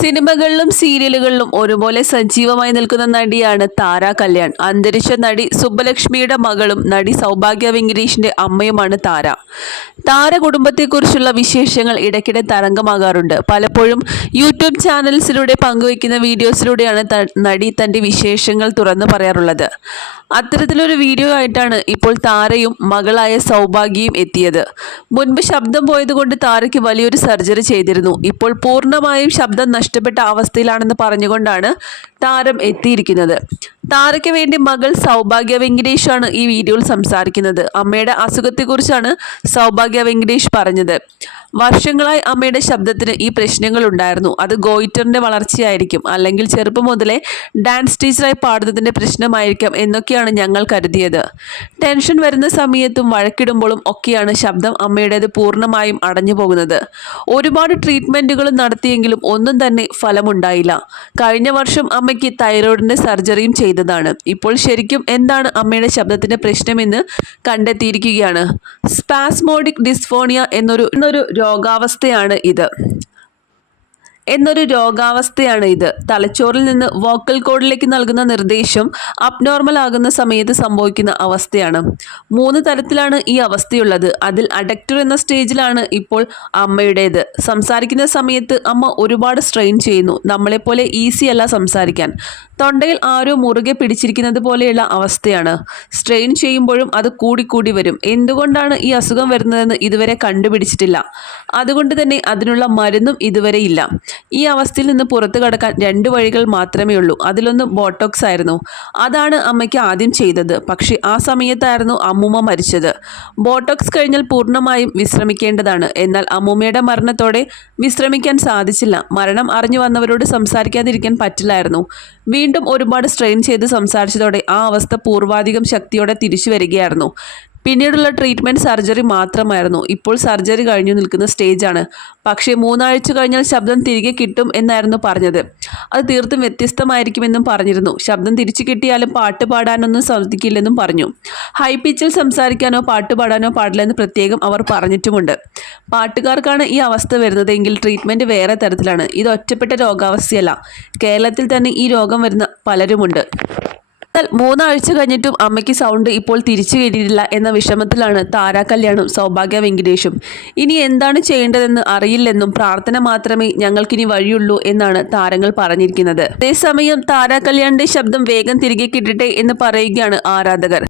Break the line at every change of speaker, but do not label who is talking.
സിനിമകളിലും സീരിയലുകളിലും ഒരുപോലെ സജീവമായി നിൽക്കുന്ന നടിയാണ് താര കല്യാൺ. അന്തരിച്ച നടി സുബ്ബലക്ഷ്മിയുടെ മകളും നടി സൗഭാഗ്യ വെങ്കിരീഷിന്റെ അമ്മയുമാണ് താര. താര കുടുംബത്തെക്കുറിച്ചുള്ള വിശേഷങ്ങൾ ഇടയ്ക്കിടെ തരംഗമാകാറുണ്ട്. പലപ്പോഴും യൂട്യൂബ് ചാനൽസിലൂടെ പങ്കുവയ്ക്കുന്ന വീഡിയോസിലൂടെയാണ് നടി തന്റെ വിശേഷങ്ങൾ തുറന്നു പറയാറുള്ളത്. അത്തരത്തിലൊരു വീഡിയോ ആയിട്ടാണ് ഇപ്പോൾ താരയും മകളായ സൗഭാഗ്യയും എത്തിയത്. മുൻപ് ശബ്ദം പോയതുകൊണ്ട് താരയ്ക്ക് വലിയൊരു സർജറി ചെയ്തിരുന്നു. ഇപ്പോൾ പൂർണമായും ശബ്ദം നഷ്ടപ്പെട്ട അവസ്ഥയിലാണെന്ന് പറഞ്ഞുകൊണ്ടാണ് താരം എത്തിയിരിക്കുന്നത്. താരയ്ക്ക് വേണ്ടി മകൾ സൗഭാഗ്യ വെങ്കിടേഷാണ് ഈ വീഡിയോയിൽ സംസാരിക്കുന്നത്. അമ്മയുടെ അസുഖത്തെക്കുറിച്ചാണ് സൗഭാഗ്യ വെങ്കിടേഷ് പറഞ്ഞത്. വർഷങ്ങളായി അമ്മയുടെ ശബ്ദത്തിന് ഈ പ്രശ്നങ്ങൾ ഉണ്ടായിരുന്നു. അത് ഗോയിറ്ററിന്റെ വളർച്ചയായിരിക്കും. അല്ലെങ്കിൽ ചെറുപ്പം മുതലേ ഡാൻസ് ടീച്ചറായി പാടുന്നതിന്റെ പ്രശ്നമായിരിക്കാം എന്നൊക്കെയാണ് ഞങ്ങൾ കരുതിയത്. ടെൻഷൻ വരുന്ന സമയത്തും വഴക്കിടുമ്പോഴും ഒക്കെയാണ് ശബ്ദം അമ്മയുടേത് പൂർണമായും അടഞ്ഞു പോകുന്നത്. ഒരുപാട് ട്രീറ്റ്മെന്റുകളും നടത്തിയെങ്കിലും ഒന്നും തന്നെ ഫലമുണ്ടായില്ല. കഴിഞ്ഞ വർഷം അമ്മയ്ക്ക് തൈറോയിഡിന്റെ സർജറിയും ചെയ്തതാണ്. ഇപ്പോൾ ശരിക്കും എന്താണ് അമ്മയുടെ ശബ്ദത്തിന്റെ പ്രശ്നമെന്ന് കണ്ടെത്തിയിരിക്കുകയാണ്. സ്പാസ്മോഡിക് ഡിസ്ഫോണിയ എന്നൊരു എന്നൊരു രോഗാവസ്ഥയാണ് ഇത്. എന്നൊരു രോഗാവസ്ഥയാണ് ഇത്. തലച്ചോറിൽ നിന്ന് വോക്കൽ കോഡിലേക്ക് നൽകുന്ന നിർദ്ദേശം അബ്നോർമൽ ആകുന്ന സമയത്ത് സംഭവിക്കുന്ന അവസ്ഥയാണ്. മൂന്ന് തരത്തിലാണ് ഈ അവസ്ഥയുള്ളത്. അതിൽ അഡക്റ്റർ എന്ന സ്റ്റേജിലാണ് ഇപ്പോൾ അമ്മയുടേത്. സംസാരിക്കുന്ന സമയത്ത് അമ്മ ഒരുപാട് സ്ട്രെയിൻ ചെയ്യുന്നു. നമ്മളെപ്പോലെ ഈസി അല്ല സംസാരിക്കാൻ. തൊണ്ടയിൽ ആരോ മുറുകെ പിടിച്ചിരിക്കുന്നത് പോലെയുള്ള അവസ്ഥയാണ്. സ്ട്രെയിൻ ചെയ്യുമ്പോഴും അത് കൂടിക്കൂടി വരും. എന്തുകൊണ്ടാണ് ഈ അസുഖം വരുന്നതെന്ന് ഇതുവരെ കണ്ടുപിടിച്ചിട്ടില്ല. അതുകൊണ്ട് തന്നെ അതിനുള്ള മരുന്നും ഇതുവരെ ഇല്ല. ഈ അവസ്ഥയിൽ നിന്ന് പുറത്തു കടക്കാൻ രണ്ട് വഴികൾ മാത്രമേ ഉള്ളൂ. അതിലൊന്ന് ബോട്ടോക്സ് ആയിരുന്നു. അതാണ് അമ്മയ്ക്ക് ആദ്യം ചെയ്തത്. പക്ഷേ ആ സമയത്തായിരുന്നു അമ്മൂമ്മ മരിച്ചത്. ബോട്ടോക്സ് കഴിഞ്ഞാൽ പൂർണമായും വിശ്രമിക്കേണ്ടതാണ്. എന്നാൽ അമ്മൂമ്മയുടെ മരണത്തോടെ വിശ്രമിക്കാൻ സാധിച്ചില്ല. മരണം അറിഞ്ഞു വന്നവരോട് സംസാരിക്കാതിരിക്കാൻ പറ്റില്ലായിരുന്നു. വീണ്ടും ഒരുപാട് സ്ട്രെയിൻ ചെയ്ത് സംസാരിച്ചതോടെ ആ അവസ്ഥ പൂർവാധികം ശക്തിയോടെ തിരിച്ചു വരികയായിരുന്നു. പിന്നീടുള്ള ട്രീറ്റ്മെന്റ് സർജറി മാത്രമായിരുന്നു. ഇപ്പോൾ സർജറി കഴിഞ്ഞു നിൽക്കുന്ന സ്റ്റേജാണ് പക്ഷേ മൂന്നാഴ്ച കഴിഞ്ഞാൽ ശബ്ദം തിരികെ കിട്ടും എന്നായിരുന്നു പറഞ്ഞത്. അത് തീർത്തും വ്യത്യസ്തമായിരിക്കുമെന്നും പറഞ്ഞിരുന്നു. ശബ്ദം തിരിച്ചു കിട്ടിയാലും പാട്ട് പാടാനൊന്നും സാധിക്കില്ലെന്നും പറഞ്ഞു. ഹൈ പിച്ചിൽ സംസാരിക്കാനോ പാട്ട് പാടാനോ പാടില്ലെന്ന് പ്രത്യേകം അവർ പറഞ്ഞിട്ടുമുണ്ട്. പാട്ടുകാർക്കാണ് ഈ അവസ്ഥ വരുന്നതെങ്കിൽ ട്രീറ്റ്മെന്റ് വേറെ തരത്തിലാണ്. ഇത് ഒറ്റപ്പെട്ട രോഗാവസ്ഥയല്ല. കേരളത്തിൽ തന്നെ ഈ രോഗം വരുന്ന പലരുമുണ്ട്. എന്നാൽ മൂന്നാഴ്ച കഴിഞ്ഞിട്ടും അമ്മയ്ക്ക് സൗണ്ട് ഇപ്പോൾ തിരിച്ചു കയറിയിട്ടില്ല എന്ന വിഷമത്തിലാണ് താര കല്യാണും സൗഭാഗ്യ വെങ്കിടേഷും. ഇനി എന്താണ് ചെയ്യേണ്ടതെന്ന് അറിയില്ലെന്നും പ്രാർത്ഥന മാത്രമേ ഞങ്ങൾക്കിനി വഴിയുള്ളൂ എന്നാണ് താരങ്ങൾ പറഞ്ഞിരിക്കുന്നത്. അതേസമയം താര കല്യാണിന്റെ ശബ്ദം വേഗം തിരികെ കിട്ടട്ടെ എന്ന് പറയുകയാണ് ആരാധകർ.